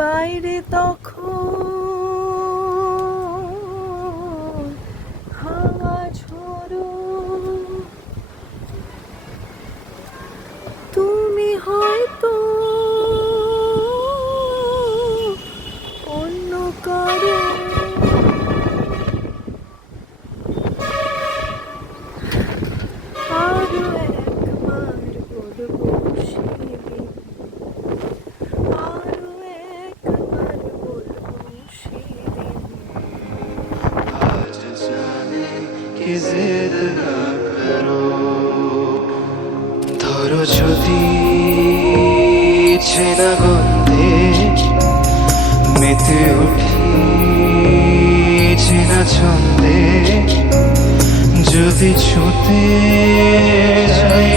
বাইরে তখন হাওয়া ঝোড়ো, তুমি হয়তো অন্য কারো। আরো একবার বলবো সেদিন, আরো একবার বলবো সেদিন। आज जाने की जिद न करो, ধরো যদি চেনা গন্ধে মেতে উঠি, চেনা ছন্দে যদি ছুতে যাই